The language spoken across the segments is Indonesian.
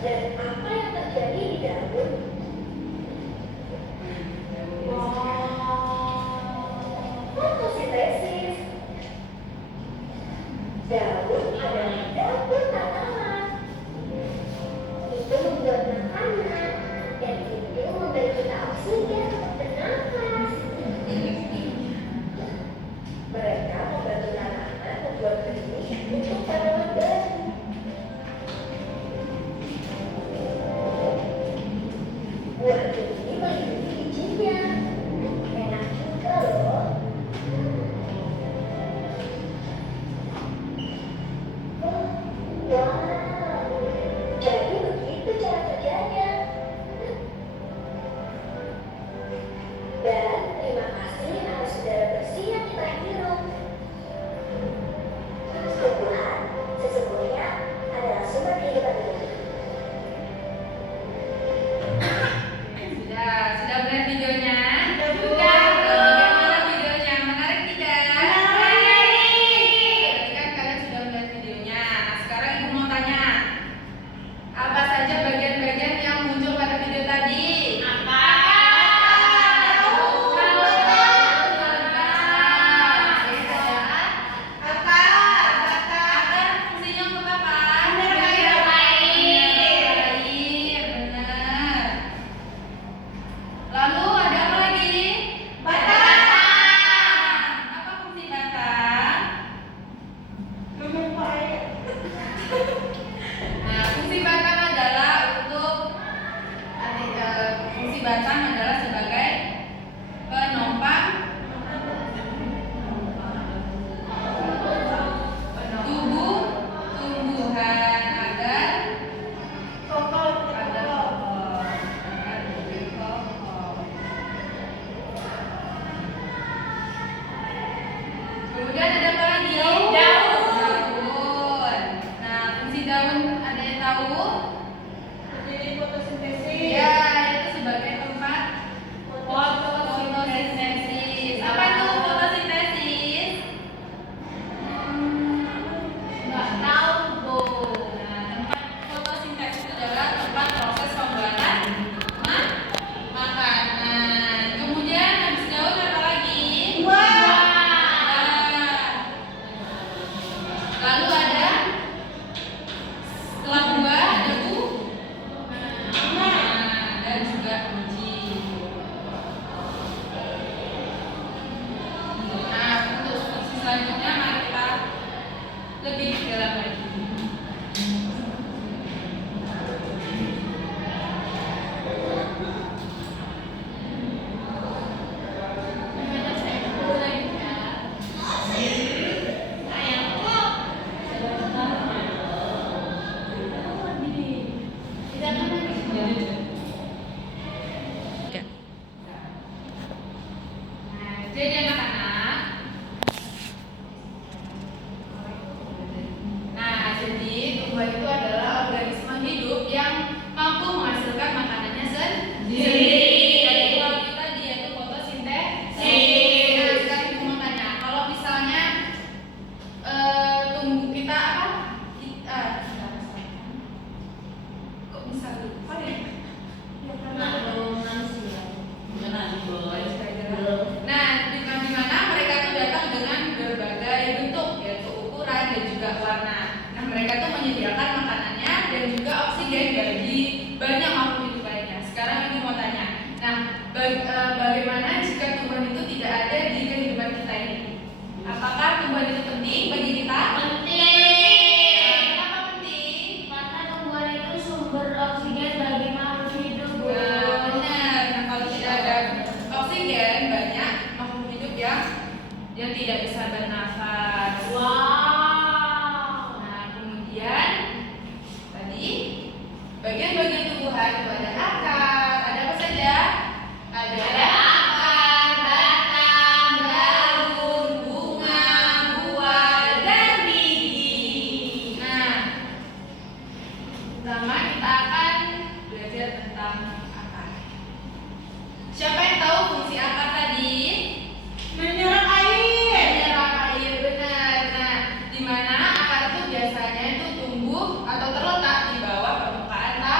Dan apa yang terjadi di daun? Fotosintesis. Daun adalah dapur tanaman. Itu membuat makanan dan itu memberi kita oksigen untuk bernafas. Mereka membantu tanaman membuat benih untuk tanaman baru. Buah ini melindungi bijinya. Enak juga loh. Wow, jadi begitu cara kerjanya. Dan terima kasih atas udara bersih yang kita hirup. Tumbuhan sesungguhnya adalah sumber kehidupan ini. Sudah melihat videonya? Sudah. Bagaimana videonya? Menarik tidak? Berarti kan kalian sudah melihat videonya. Nah, sekarang ibu mau tanya, apa saja bagian-bagian yang muncul pada video tadi? Apa? Fungsinya untuk apa? Menyerap air. Benar. Lalu ada apa lagi? Batang. Apa fungsi batang? Nah, fungsi batang adalah sebagai penopang tumbuhan agar kokoh. Kemudian ada apa lagi? Daun. Nah, fungsi daun ada yang tahu? Jadi fotosintesis. Ya, itu sebagai tempat fotosintesis. Apa itu fotosintesis? Nggak tahu, Bu. Nah, tempat fotosintesis adalah tempat proses pembuatan makanan. Kemudian habis daun apa lagi? Buah. Lalu ada setelah buah ada dan juga biji. Nah, untuk fungsi selanjutnya mari kita lebih dalam lagi. Jadi anak-anak, jadi tumbuhan itu adalah organisme hidup yang mampu menghasilkan makanannya sendiri. Jadi kalau kita yaitu fotosintesis. Nah, sekarang ibu mau tanya, kalau misalnya tumbuh kita apa? Kok bisa lupa ya? Nah, di mana mereka itu datang dengan berbagai bentuk, yaitu ukuran dan juga warna. Nah, mereka itu menyediakan makanannya dan juga oksigen bagi banyak makhluk hidup lainnya. Sekarang ibu mau tanya, nah, bagaimana jika tumbuhan itu tidak ada di kehidupan kita ini? Apakah tumbuhan itu penting bagi kita? Penting. Kenapa penting? Karena tumbuhan itu sumber oksigen bagi makhluk hidup. Nah, benar. Nah, kalau tidak ada oksigen, banyak makhluk hidup yang tidak bisa bernafas. Wow. Nah, kemudian tadi bagian-bagian tumbuhan itu ada akar, ada apa saja? Ada akar, batang, daun, bunga, buah, dan biji. Nah, pertama kita akan belajar tentang akar. Siapa yang tahu fungsi akar tadi? Menyerap air. Menyerap air, benar. Nah, di mana akar itu biasanya itu tumbuh atau terletak di bawah permukaan tanah.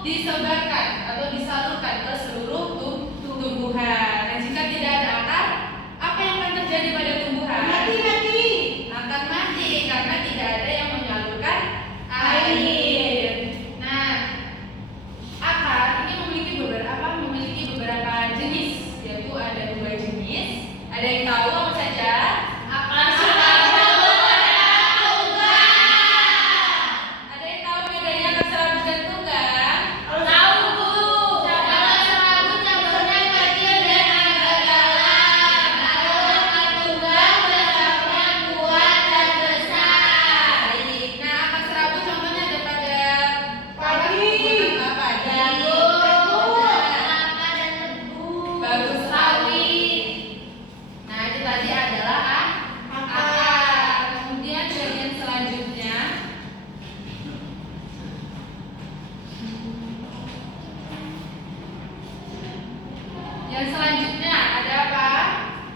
disebarkan atau disalurkan ke seluruh tumbuhan. Dan jika tidak ada akar, apa yang akan terjadi pada tumbuhan? Mati. Akan mati karena tidak ada yang menyalurkan air. Nah, akar ini memiliki beberapa jenis, yaitu ada 2 jenis. Ada yang tahu apa saja? Akar Ada yang tahu bedanya akar serabut dan tunggang? tahu Bu. Akar serabut cabangnya kecil dan agak dalam. Kalau akar tunggang cabangnya kuat dan besar. Baik. Nah, akar serabut contohnya ada pada Padi. Jagung, kelapa dan tebu. Bagus sekali. Nah, itu tadi adalah akar. Kemudian bagian selanjutnya ada apa?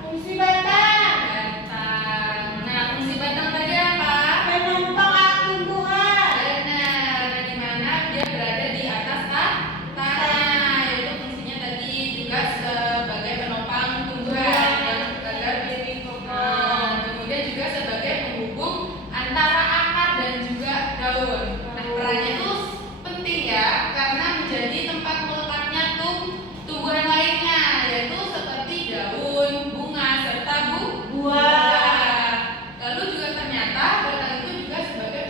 Fungsi batang. Batang. Nah, fungsi batang tadi apa? Menopang tumbuhan. Benar. Nah, di mana dia berada di atas tanah. Yaitu fungsinya tadi juga sebagai penopang tumbuhan agar kemudian juga sebagai penghubung antara akar dan juga daun. Nah, perannya itu penting ya, karena menjadi tempat melekatnya tumbuhan lainnya, yaitu seperti daun, bunga, serta buah. Lalu juga ternyata batang itu juga sebagai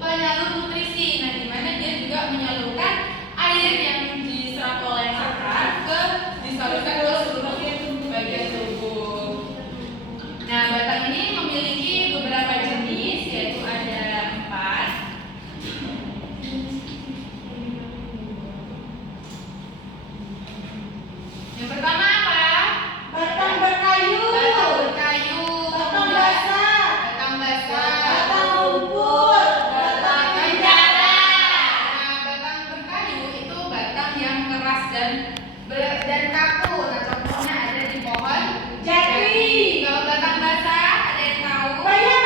penyalur nutrisi. Nah, di mana dia juga menyalurkan air yang diserap oleh akar disalurkan ke seluruh bagian tubuh. Nah, batang ini memiliki beberapa jenis, yaitu ada 4. Yang pertama apa? Batang berkayu. Batang berkayu. Batang basah. Batang basah. Batang rumput. Batang penjara. Nah, batang berkayu itu batang yang keras dan kaku. Nah, contohnya ada di pohon Jati. Kalau batang basah ada yang tahu? Bayam.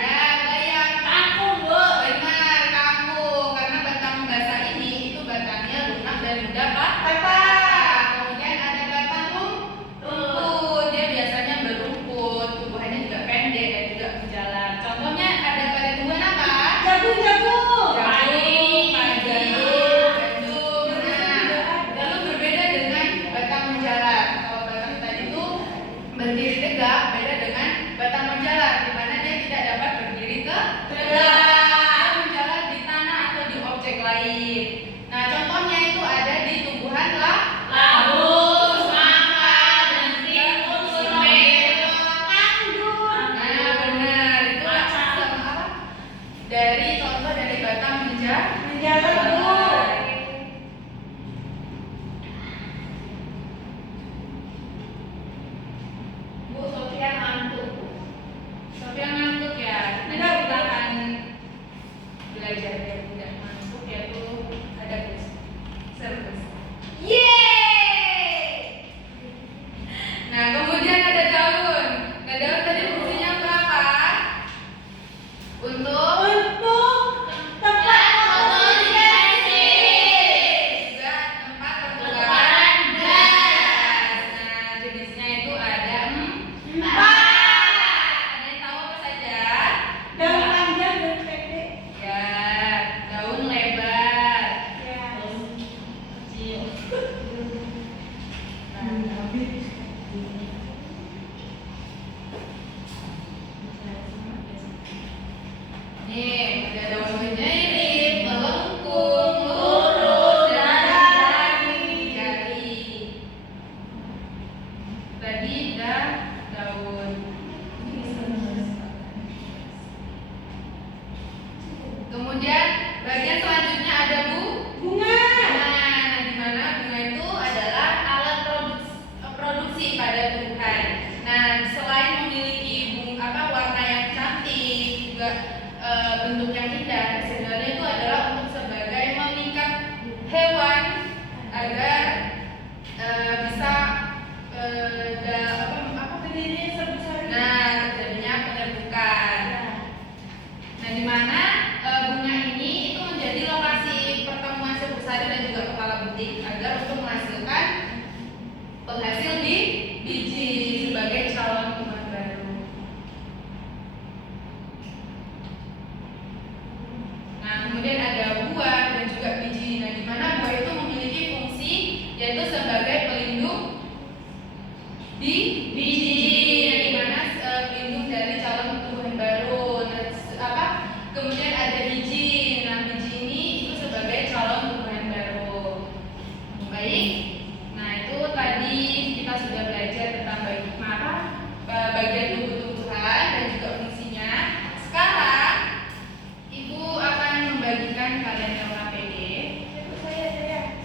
Ya, bayam. Kangkung Bu. Benar, kaku. Karena batang basah ini itu batangnya lunak dan mudah Patah. Kemudian ada batang rumput. Dia biasanya berumput, tumbuhannya juga pendek dan juga menjalar. Contohnya ada pada tumbuhan apa? Jagung. Jagung, Padi. gandum. Nah, lalu berbeda dengan batang menjalar. Kalau batang tadi itu berdiri tegak, beda dengan batang menjalar, di mana dia tidak dapat berdiri tegak. Dia menjalar di tanah atau di objek lain. Nah, contohnya itu ada di tumbuhan Labu, semangka, dan timun, semeru. Nah, benar, itu apa? Dari contoh dari batang Menjalar Bu. Bu Sofian ngantuk. Sofian ngantuk ya. Nanti Enggak, kita Bu. akan belajar biar tidak ngantuk, yaitu ada quiz. Seru quiz. Yeay! Nah, kemudian ada daun. Nah, daun tadi fungsinya berapa? Untuk Tempat Fotosintesis. juga tempat pertukaran gas. Nah, jenisnya itu ada 4. Ada yang tahu apa saja? daun panjang dan pendek. Ya, daun lebar. Ya. Kecil. Nih, ada daun menyirik, melengkung, lurus, dan jari. Tadi udah daun. Kemudian bagian selanjutnya ada Bunga. Nah, di mana bunga itu adalah alat produksi pada tumbuhan. Nah, selain memiliki warna yang cantik, juga bentuk yang indah, sebenarnya itu adalah untuk sebagai memikat hewan agar bisa Berdiri sebesar ini. nah terjadinya penyerbukan. Nah, di mana bunga ini itu menjadi lokasi pertemuan serbu sari dan penting agar untuk menghasilkan penghasil di biji sebagai calon tumbuhan baru. Nah, kemudian ada buah dan juga biji. Nah, di mana buah itu memiliki fungsi yaitu sebagai pelindung di biji, yang dimana pelindung dari calon tumbuhan baru. Nah, kemudian ada biji. Nah, biji ini itu sebagai calon tumbuhan baru. Baik. Nah, itu tadi kita sudah belajar tentang bagian tumbuh-tumbuhan dan juga fungsinya. Sekarang Ibu akan membagikan kalian yang APD.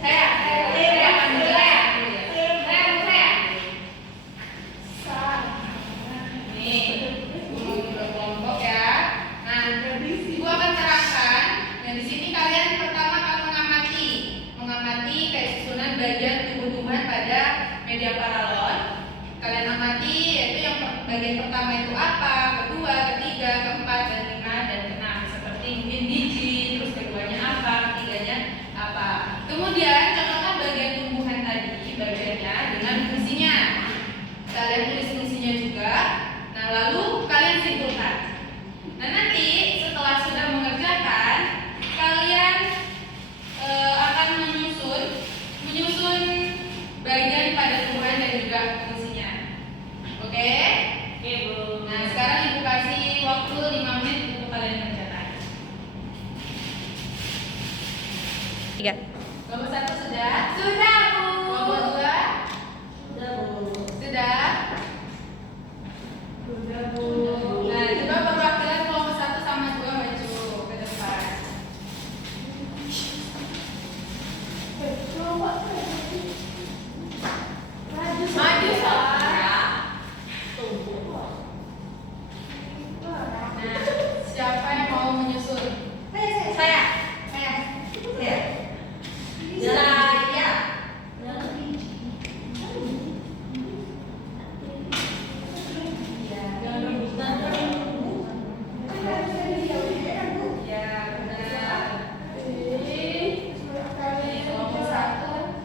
Saya akan menjelaskan. Nih, berkelompok ya. Nah, Ibu akan terangkan. Nah, di sini kalian pertama akan mengamati kayak susunan bagian tumbuh-tumbuhan pada media paralon. Kalian amati yaitu yang bagian pertama itu apa, kedua, ketiga, keempat, dan lima, dan keenam. Seperti mungkin biji, terus keduanya apa, ketiganya apa. Kemudian contohkan bagian tumbuhan tadi, bagiannya dengan fungsinya. Kalian tulis fungsinya juga. Nah, lalu kalian simpulkan. Nah, nanti setelah sudah mengerjakan, kalian akan menyusun bagian pada tumbuhan dan juga fungsinya. Oke? Oke, Bu. Nah, sekarang Ibu kasih waktu 5 menit untuk kalian mengerjakan. 3. Kelompok 1 sudah? Sudah, Bu. Kelompok 2? Sudah, Bu. Sudah? Sudah, Bu. Nah, coba perwakilan kelompok 1 sama 2 maju ke depan. Maju saudara. Nah, siapa yang mau menyusun? Saya. Ya, benar. Kelompok 1.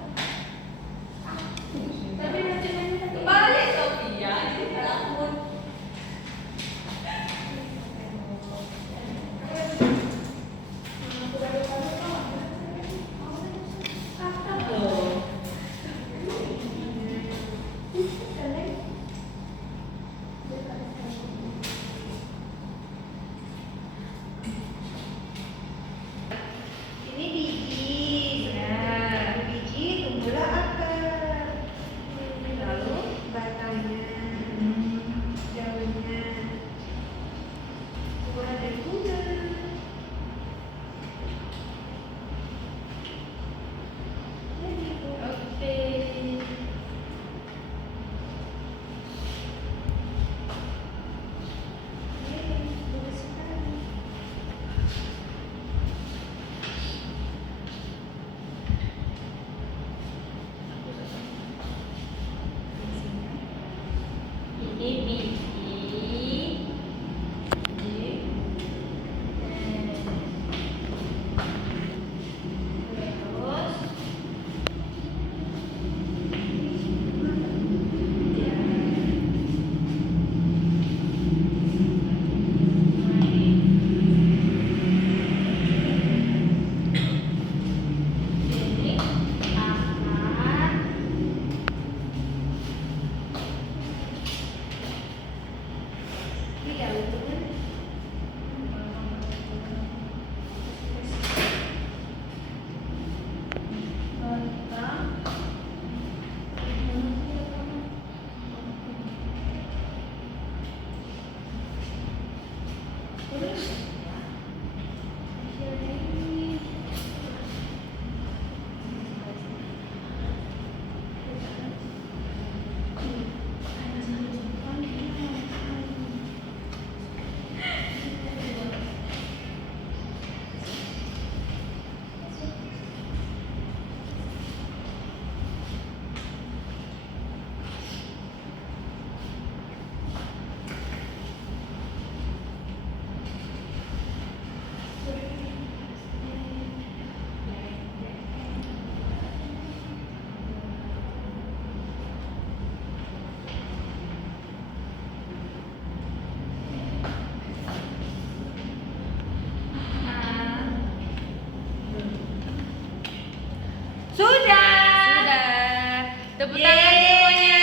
Sudah. Tepuk tangan semuanya.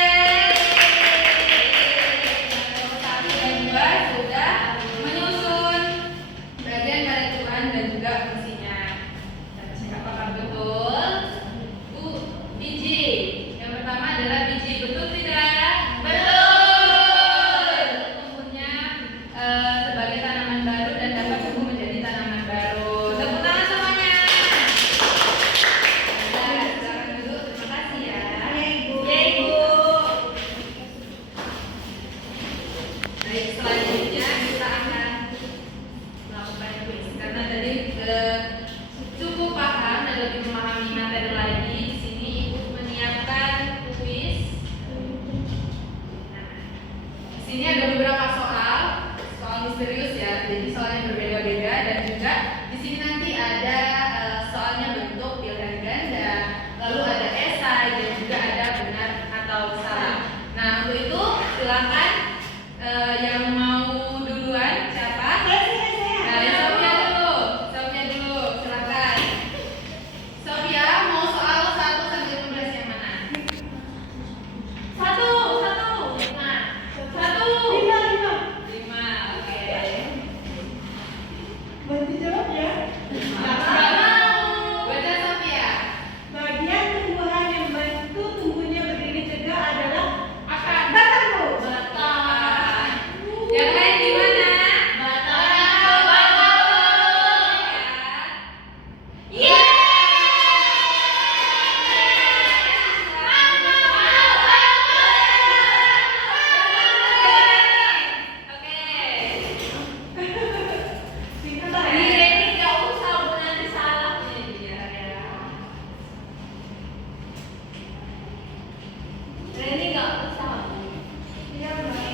Nomor 1 dan 2 sudah menyusun bagian perhitungan dan juga fungsinya. Kita cek apakah betul. Biji. Yang pertama adalah biji. Betul tidak? Betul. Tumbuhnya sebagai tanaman baru dan dapat tumbuh menjadi tanaman baru. Tepuk tangan semuanya. Silakan dulu. Terima kasih ya. Ya, Ibu. Baik, selanjutnya kita akan melakukan kuis karena tadi cukup paham dan lebih memahami materi lagi. Di sini Ibu menyiapkan kuis. Nah, di sini ada beberapa soal misterius ya. Jadi soalnya berbeda-beda dan juga di sini nanti ada soalnya bentuk pilihan ganda, lalu ada esai dan juga ada benar atau salah. Nah, untuk itu silakan yang mau duluan siapa? Nah, Sophia dulu. Sophia dulu, silakan. Sophia mau soal 1 sampai 15 yang mana? 1. 5, oke. Berarti jawab ya. Nggak mau. Baca Sophia. Bagian tumbuhan yang bantu tumbuhnya berdiri tegak adalah Akar. batang, Bu. Batang. Yang lain gimana? Iya. Pintar Di ya. Reni nggak usah, Bu, nanti salah. Reni nggak usah, Bu. Iya, Mbak.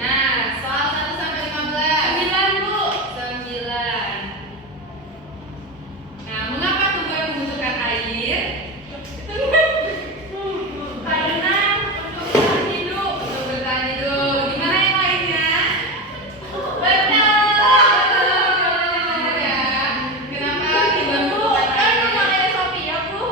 Nah, soal 1 sampai 15. 9, Bu. 9. Nah, mengapa tubuh yang membutuhkan air? Karena untuk bertahan hidup. Untuk bertahan hidup. Gimana yang lainnya? Betul. Ya. Kenapa tubuh yang Bu, membutuhkan kan air? namanya Sophia, Bu.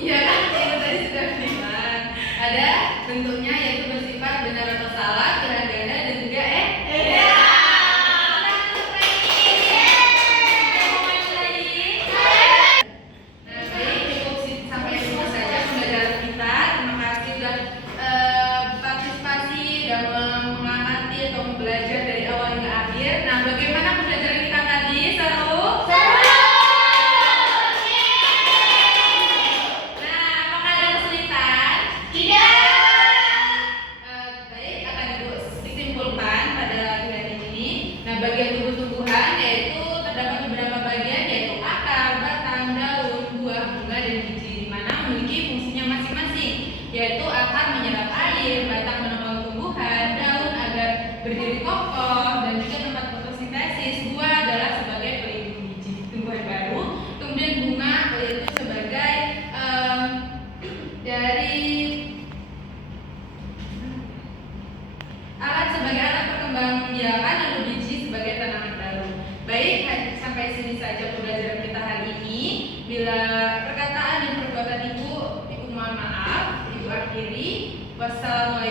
Iya kan, itu tadi sudah bilang. Ada bentuknya yaitu bersifat benar atau salah, pilihan ganda dan juga Iya. Kita mau main lagi? Nah, baik, cukup sampai sini saja pembelajaran kita. Terima kasih sudah partisipasi dan mengamati atau belajar dari awal hingga akhir. Nah, bagaimana pembelajaran kita tadi? Seru? Nah, apakah ada kesulitan? Baik, akan Ibu simpulkan pada hari ini. Nah, bagian tumbuh-tumbuhan yaitu terdapat beberapa bagian yaitu akar, batang, daun, buah, bunga, dan biji di mana memiliki fungsinya masing-masing, yaitu akar menyerap air, batang menopang tumbuhan, daun agar berdiri kokoh dan juga tempat fotosintesis, buah adalah sebagai pelindung biji tumbuhan baru, kemudian bunga yaitu sebagai dari sebagai alat perkembangbiakan lalu biji sebagai tanaman baru. Baik, sampai sini saja pembelajaran kita hari ini. Bila perkataan dan perbuatan Ibu mohon maaf, Ibu akhiri. Wassalamualaikum